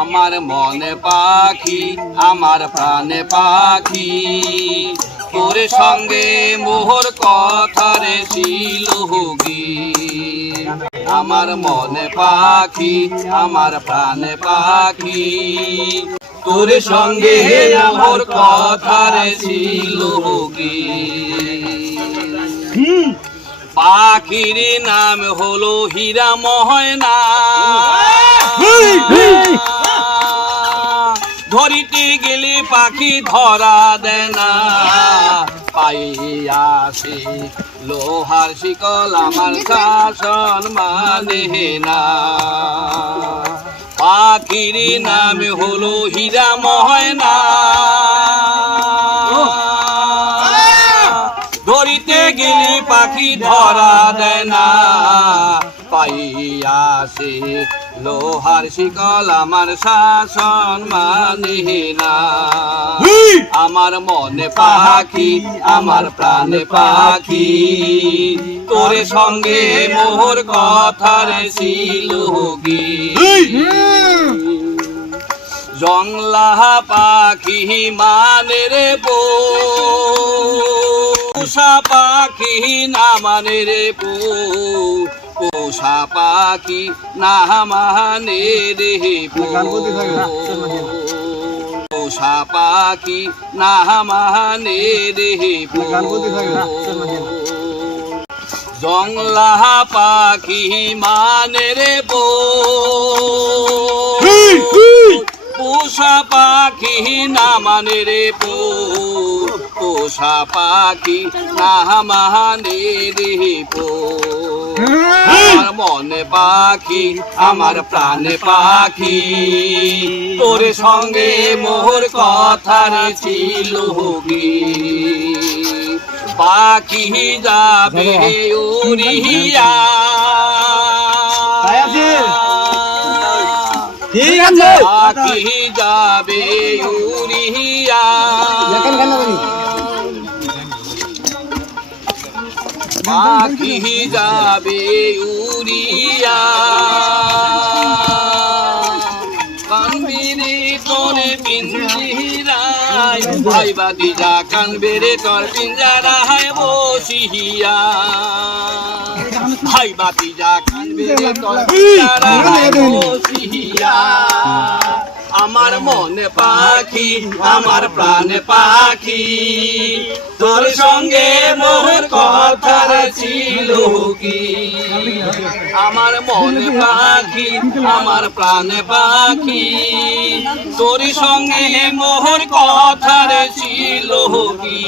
আমার মনে পাখি আমার প্রাণে পাখি। তোর সঙ্গে মোহর কথারে ছিল আমার মনে পাখি আমার প্রাণে পাখি। তোর সঙ্গে মোহর কথারে ছিল পাখির নাম হলো হীরা ময়না। ধরিতে গেলে পাখি ধরা দেয় না। পাইয়াছে লোহার শিকল আমার শাসন মানে না। পাখির নাম হলো হীরা ময়না। ধরিতে গেলে পাখি ধরা দেয় না। পাইয়াছে। লোহার শিকল আমার শাসন মানে না। আমার মনে পাখি আমার প্রাণে পাখি। তোর সঙ্গে মোহর কথারে ছিল জংলা পাখি মানে রে পোষা পাখি না মানে রে পো। পোষা পাখি না মানে রে পোষা পাখি না মানে রে জংলা পাখি মানে রে পো পোষা পাখি না মানে রে পো পোষা পাখি না মানে রে পো আমার মনে পাখি আমার প্রাণে পাখি। তোর সঙ্গে মোহর কথার ছিল পাখি যাবে উড়িয়া। পাখি যাবে উড়িয়া। পাখি যাবে উড়িয়া। কানবিরে তোরে পিঞ্জিরায়, ভাই বাদিজা কানবেরে তোর পিঞ্জারায় বসিয়া ভাই বাতিজা কানবেরে তোর পিঞ্জারায় বসিয়া আমার মনে পাখি, আমার প্রাণে পাখি। তোর সঙ্গে মোর কথার ছিল কি আমার মন পাখি, আমার প্রাণ পাখি। তোর সঙ্গে মোহর কথার ছিল কি